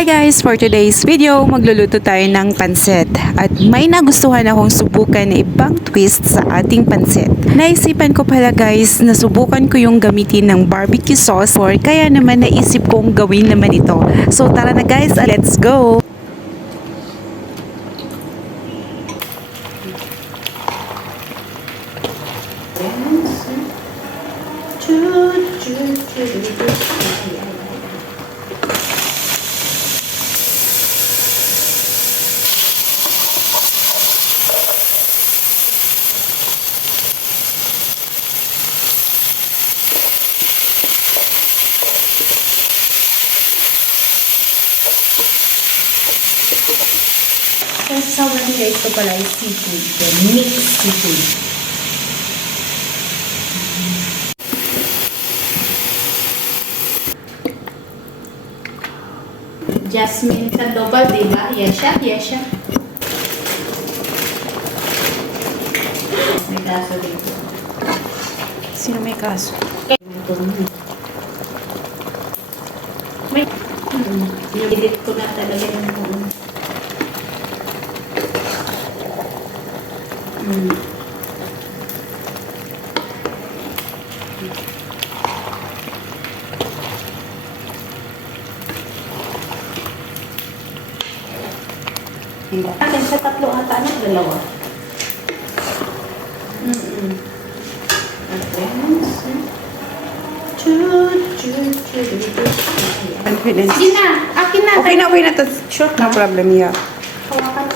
Hi guys! For today's video, magluluto tayo ng pansit. At may nagustuhan akong subukan na ibang twist sa ating pansit. Naisipan ko pala guys, na subukan ko yung gamitin ng barbecue sauce or kaya naman naisip kong gawin naman ito. So tara na guys, let's go! Kasi sa mga guys, ito pala yung seafood. Mixed seafood. Jasmine Sandoval, diba? Yes siya, yes siya. May kaso dito. Sino may kaso? May, nilidit ko na talaga yung buong. Atin sa tatlo ata na dalawa. Confidence. Sige na, akin na. Okay na. Sure No ka? problem, yeah. Hawakan.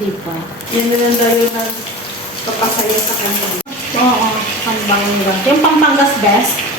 Di ba? Yan na lang daw yung nagpapasaya sa kanya. Oo, Pambangas. Yung Pambangas best.